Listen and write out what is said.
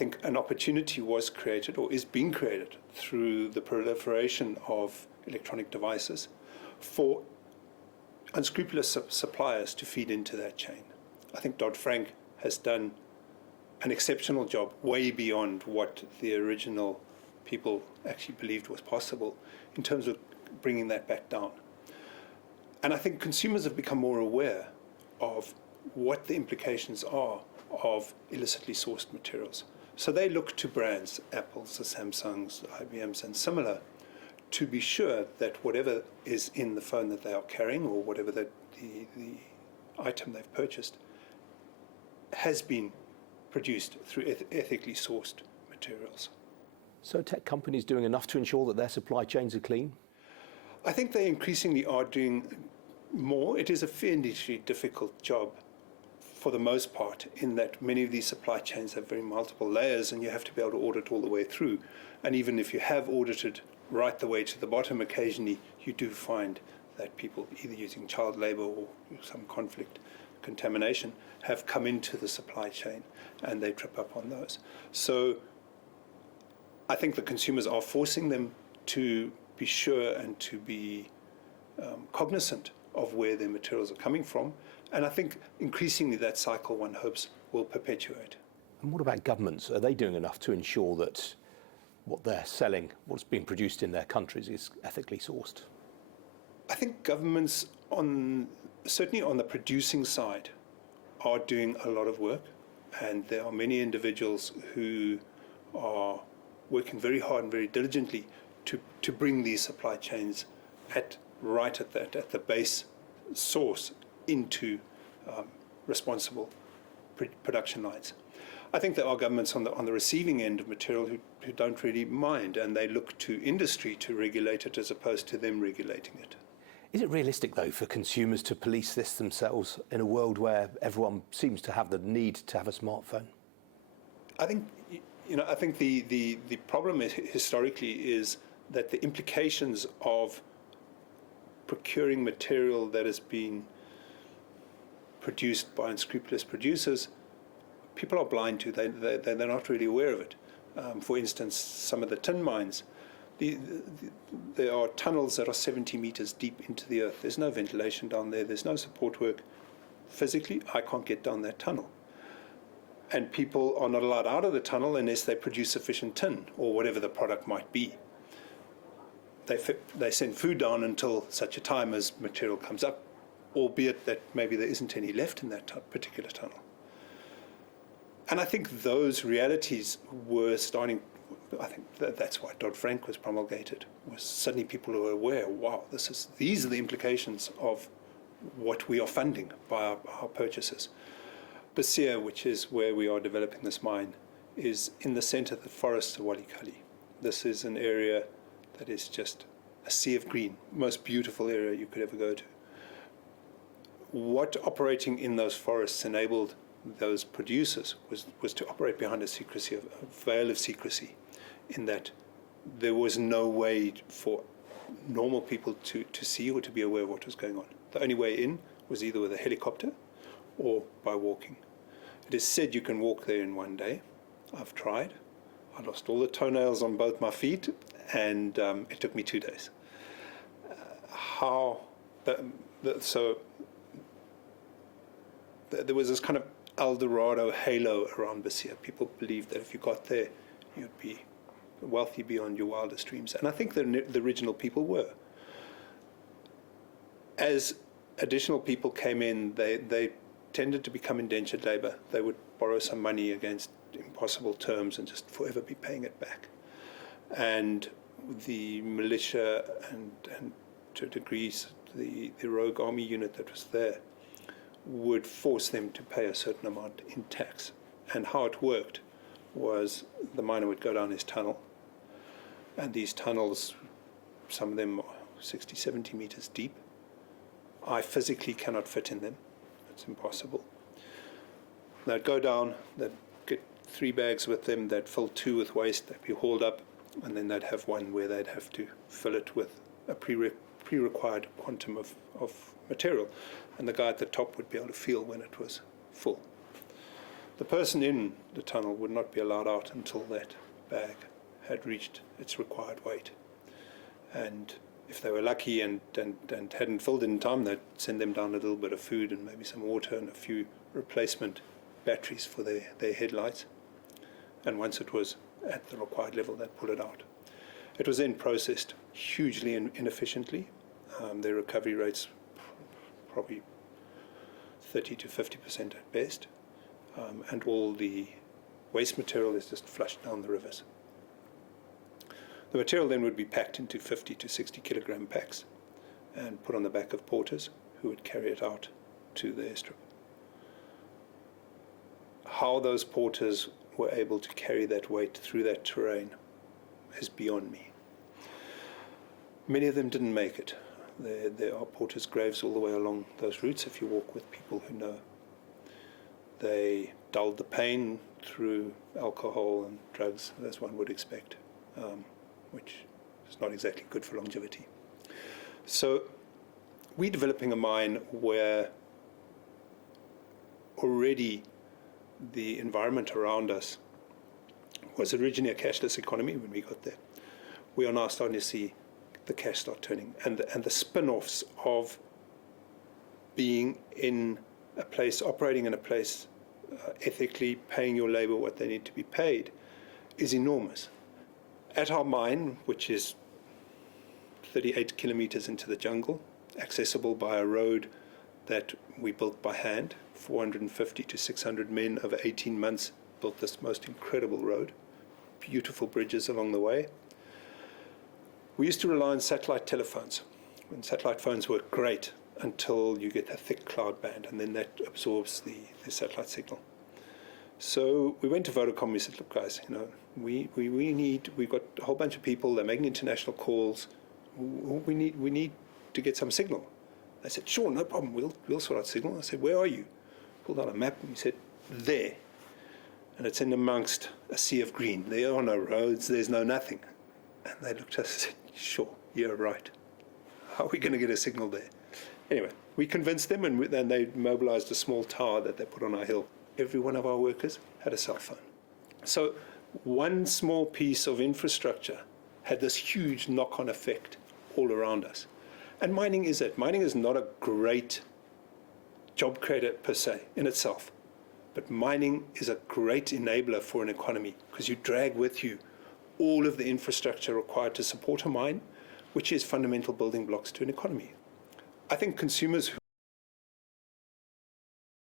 think an opportunity was created or is being created through the proliferation of electronic devices for unscrupulous suppliers to feed into that chain. I think Dodd-Frank has done an exceptional job, way beyond what the original people actually believed was possible, in terms of bringing that back down. And I think consumers have become more aware of what the implications are of illicitly sourced materials. So they look to brands, Apple's, the Samsungs, the IBM's, and similar, to be sure that whatever is in the phone that they are carrying, or whatever the item they've purchased, has been produced through ethically sourced materials. So tech companies doing enough to ensure that their supply chains are clean? I think they increasingly are doing more. It is a fairly difficult job for the most part, in that many of these supply chains have very multiple layers, and you have to be able to audit all the way through. And even if you have audited right the way to the bottom, occasionally you do find that people, either using child labor or some conflict contamination, have come into the supply chain and they trip up on those. So I think the consumers are forcing them to be sure and to be cognizant of where their materials are coming from. And I think increasingly that cycle, one hopes, will perpetuate. And what about governments? Are they doing enough to ensure that what they're selling, what's being produced in their countries, is ethically sourced? I think governments, certainly on the producing side, are doing a lot of work. And there are many individuals who are working very hard and very diligently to bring these supply chains at the base source into responsible production lines. I think there are governments on the receiving end of material who don't really mind, and they look to industry to regulate it as opposed to them regulating it. Is it realistic, though, for consumers to police this themselves in a world where everyone seems to have the need to have a smartphone? I think the problem historically is that the implications of procuring material that has been produced by unscrupulous producers, people are blind to. They're not really aware of it. For instance, some of the tin mines, there are tunnels that are 70 meters deep into the earth. There's no ventilation down there. There's no support work. Physically, I can't get down that tunnel. And people are not allowed out of the tunnel unless they produce sufficient tin or whatever the product might be. They send food down until such a time as material comes up, albeit that maybe there isn't any left in that particular tunnel. And I think those realities were starting. I think that's why Dodd-Frank was promulgated. Was suddenly people were aware, wow, these are the implications of what we are funding by our purchases. Besia, which is where we are developing this mine, is in the center of the forests of Walikali. This is an area that is just a sea of green, most beautiful area you could ever go to. What operating in those forests enabled those producers was to operate behind a veil of secrecy, in that there was no way for normal people to see or to be aware of what was going on. The only way in was either with a helicopter or by walking. It is said you can walk there in one day. I've tried. I lost all the toenails on both my feet, and it took me 2 days. So there was this kind of El Dorado halo around Besia. People believed that if you got there, you'd be wealthy beyond your wildest dreams. And I think the original people were. As additional people came in, they tended to become indentured labor. They would borrow some money against impossible terms and just forever be paying it back. And the militia and to degrees the rogue army unit that was there would force them to pay a certain amount in tax. And how it worked was the miner would go down his tunnel, and these tunnels, some of them are 60, 70 meters deep. I physically cannot fit in them. It's impossible. They'd go down, they'd get 3 bags with them, they'd fill 2 with waste, they'd be hauled up, and then they'd have one where they'd have to fill it with a pre-required quantum of material, and the guy at the top would be able to feel when it was full. The person in the tunnel would not be allowed out until that bag had reached its required weight. And if they were lucky and hadn't filled in time, they'd send them down a little bit of food and maybe some water and a few replacement batteries for their headlights. And once it was at the required level, they'd pull it out. It was then processed hugely inefficiently. Their recovery rates probably 30 to 50% at best. And all the waste material is just flushed down the rivers. The material then would be packed into 50 to 60 kilogram packs and put on the back of porters who would carry it out to the airstrip. How those porters were able to carry that weight through that terrain is beyond me. Many of them didn't make it. There are porters' graves all the way along those routes if you walk with people who know. They dulled the pain through alcohol and drugs, as one would expect, which is not exactly good for longevity. So we're developing a mine where already the environment around us was originally a cashless economy when we got there. We are now starting to see the cash start turning, and the spin-offs of being in a place, operating in a place, ethically paying your labor what they need to be paid, is enormous. At our mine, which is 38 kilometers into the jungle, accessible by a road that we built by hand, 450 to 600 men over 18 months built this most incredible road, beautiful bridges along the way. We used to rely on satellite telephones, when satellite phones work great until you get a thick cloud band, and then that absorbs the satellite signal. So we went to Vodacom. We said, look, guys, we've got a whole bunch of people. They're making international calls. We need to get some signal. They said, sure, no problem. We'll sort out signal. I said, where are you? Pulled out a map and we said, there. And it's in amongst a sea of green. There are no roads. There's no nothing. And they looked at us and said, sure, you're right. How are we going to get a signal there? Anyway, we convinced them, and then they mobilized a small tower that they put on our hill. Every one of our workers had a cell phone. So one small piece of infrastructure had this huge knock-on effect all around us. And mining is it. Mining is not a great job creator per se in itself, but mining is a great enabler for an economy because you drag with you all of the infrastructure required to support a mine, which is fundamental building blocks to an economy. I think consumers